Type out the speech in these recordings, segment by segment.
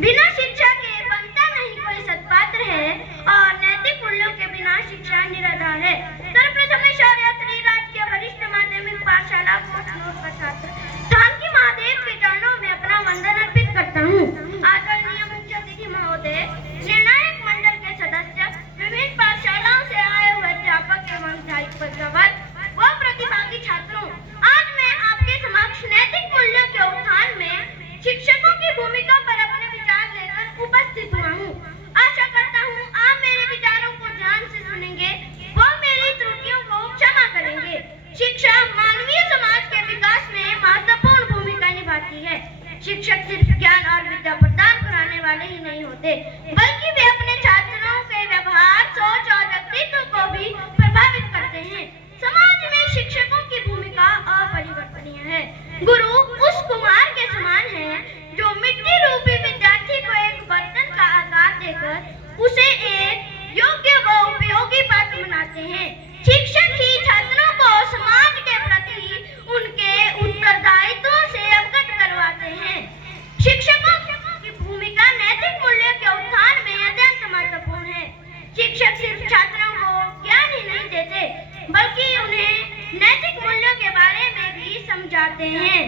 बिना शिक्षा के बनता नहीं कोई सत्पात्र है और नैतिक मूल्यों के बिना शिक्षा निराधार है। सर्वप्रथम मैं शौर्यात्री राजकीय वरिष्ठ माध्यमिक पाठशाला कोटनूर का छात्र जानकी महादेव के चरणों में अपना वंदन अर्पित करता हूँ। आदरणीय मुख्य अतिथि महोदय, निर्णायक मंडल के सदस्य, विभिन्न पाठशालाओं से आए हुए अध्यापक एवं छात्र व प्रतिभागी छात्रों, आज मैं आपके समक्ष नैतिक मूल्यों के उत्थान में शिक्षकों की भूमिका पर अपने विचार लेकर उपस्थित हुआ हूँ। आशा करता हूँ आप मेरे विचारों को ध्यान से सुनेंगे व मेरी त्रुटियों को क्षमा करेंगे। शिक्षा मानवीय समाज के विकास में महत्वपूर्ण भूमिका निभाती है। शिक्षक सिर्फ ज्ञान और विद्या प्रदान कराने वाले ही नहीं होते, बल्कि वे अपने छात्रों के व्यवहार, सोच और व्यक्तित्व को भी प्रभावित करते हैं। समाज में शिक्षकों की भूमिका अपरिवर्तनीय है। गुरु उस कुम्हार के समान है जो मिट्टी रूपी विद्यार्थी को एक बर्तन का आकार देकर उसे एक योग्य व उपयोगी पात्र बनाते हैं। शिक्षक ही छात्रों को समाज के प्रति उनके उत्तरदायित्वों से अवगत करवाते हैं। शिक्षकों की भूमिका नैतिक मूल्यों के उत्थान में अत्यंत महत्वपूर्ण है। शिक्षक सिर्फ छात्रों को ज्ञान ही नहीं देते, बल्कि उन्हें नैतिक मूल्यों के बारे में भी समझाते हैं।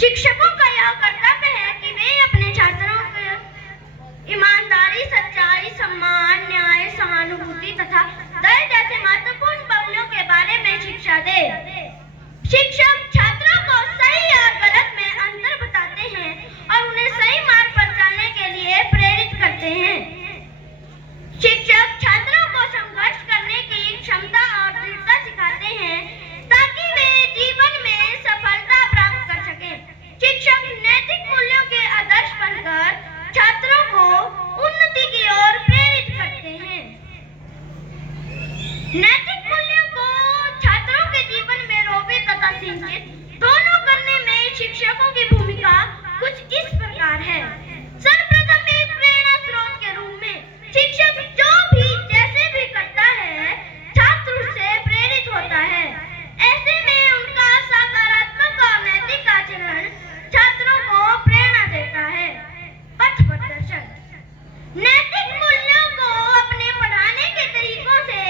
शिक्षकों का यह कर्तव्य है कि वे अपने छात्रों को ईमानदारी, सच्चाई, सम्मान, न्याय, सहानुभूति तथा दया जैसे महत्वपूर्ण मूल्यों के बारे में शिक्षा दे। शिक्षक छात्रों को सही और गलत में अंतर बताते हैं और उन्हें सही मार्ग पर चलने के लिए प्रेरित करते हैं। शिक्षक छात्रों को संघर्ष करने की क्षमता और दृढ़ता सिखाते हैं ताकि वे जीवन में सफलता प्राप्त कर सकें। शिक्षक नैतिक मूल्यों के आदर्श बनकर छात्रों को उन्नति की ओर प्रेरित करते हैं। नैतिक मूल्यों को छात्रों के जीवन में रोपित तथा सिंचित दोनों करने में शिक्षकों की भूमिका कुछ इस प्रकार है। सर्वप्रथम एक प्रेरणा स्रोत के रूप में शिक्षक जो भी जैसे भी करता है, छात्र उससे प्रेरित होता है। ऐसे में उनका सकारात्मक और नैतिक आचरण छात्रों को प्रेरणा देता है। पथ प्रदर्शन नैतिक मूल्यों को अपने पढ़ाने के तरीकों से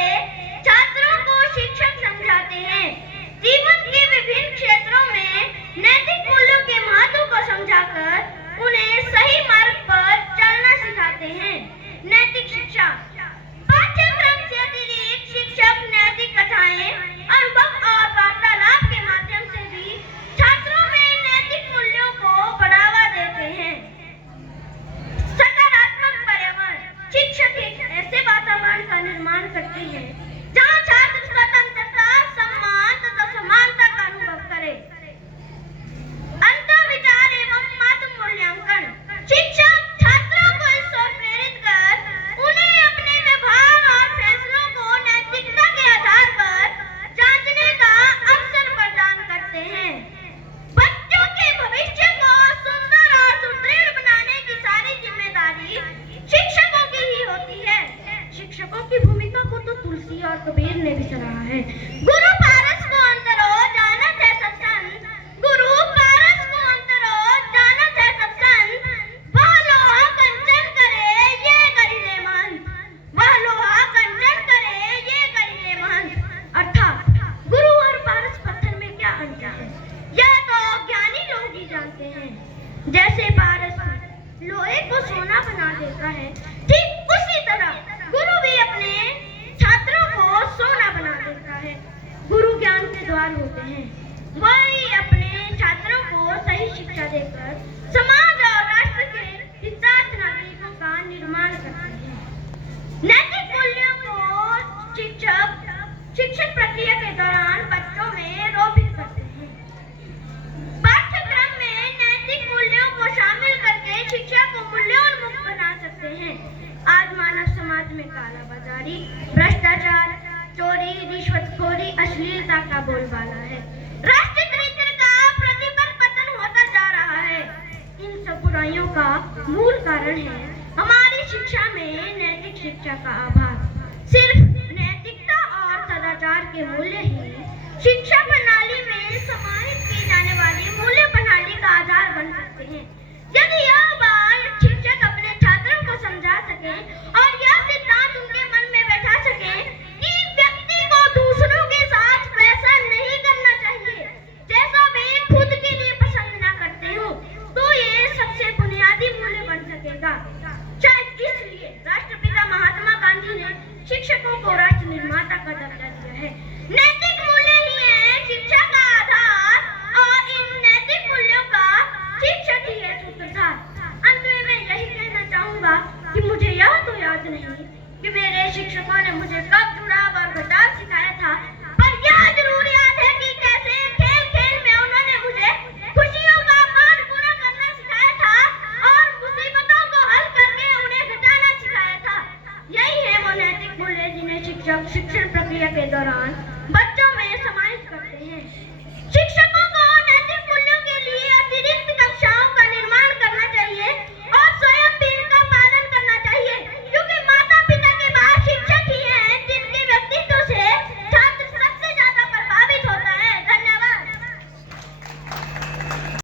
छात्रों को शिक्षक समझाते हैं। जीवन के विभिन्न क्षेत्रों में नैतिक मूल्यों के महत्व को समझाकर उन्हें सही मार्ग पर चलना सिखाते हैं। नैतिक शिक्षा पाठ्यक्रम से अतिरिक्त शिक्षक नैतिक कथाएं, अनुभव और वार्तालाप के माध्यम से भी छात्रों में नैतिक मूल्यों को बढ़ावा देते हैं। सकारात्मक पर्यावरण शिक्षक एक ऐसे वातावरण का निर्माण करते हैं जहां छात्र स्वतंत्रता, सम्मान तथा समानता का अनुभव करें। अंतर विचार एवं आत्म मूल्यांकन शिक्षक छात्रों को इस ओर प्रेरित कर उन्हें अपने व्यवहार और फैसलों को नैतिकता के आधार पर जांचने का अवसर प्रदान करते हैं। बच्चों के भविष्य को सुंदर और सुदृढ़ बनाने की सारी जिम्मेदारी शिक्षकों की ही होती है। शिक्षकों की भूमिका को तो तुलसी और कबीर ने भी सराहा है। गुरु पारस को अंतरो जानत है सब संत, गुरु पारस को अंतरो जानत है सब संत, वह लोहा कंचन करे ये करिले महंत, वह लोहा कंचन करे ये करिले महंत। अर्थात गुरु और पारस पत्थर में क्या अंतर है, यह तो ज्ञानी लोग ही जानते हैं। जैसे पारस लोहे को सोना बना देता है, ठीक उसी तरह गुरु भी अपने छात्रों को सोना बना देता है। गुरु ज्ञान के द्वार होते हैं, वही अपने छात्रों को सही शिक्षा देकर समाज और राष्ट्र के हितार्थ नागरिकों का निर्माण करते हैं। नैतिक मूल्यों को शिक्षण प्रक्रिया के दौरान बच्चों में रोपित करते हैं। पाठ्यक्रम में नैतिक मूल्यों को शामिल करके शिक्षा को मूल्योन्मुख बना सकते हैं। आज मानव समाज में कालाबाजारी, भ्रष्टाचार, चोरी, रिश्वतखोरी, अश्लीलता का बोलबाला है। राष्ट्रीय चरित्र का प्रतिबल पतन होता जा रहा है। इन सब बुराइयों का मूल कारण है हमारी शिक्षा में नैतिक शिक्षा का अभाव। सिर्फ नैतिकता और सदाचार के मूल्य ही शिक्षा प्रणाली में समाहित की जाने वाली मूल्य प्रणाली का आधार बन सकते हैं। यदि यह बात था। शायद इसलिए राष्ट्रपिता महात्मा गांधी ने शिक्षकों को राष्ट्र निर्माता का दर्जा दिया है। नैतिक मूल्य ही है शिक्षा का आधार और इन नैतिक मूल्यों का शिक्षक ही है सूत्रधार। अंत में मैं यही कहना चाहूंगा कि मुझे यह तो याद नहीं कि मेरे शिक्षकों ने मुझे कब जुड़ाव और घटाव सिखाया था,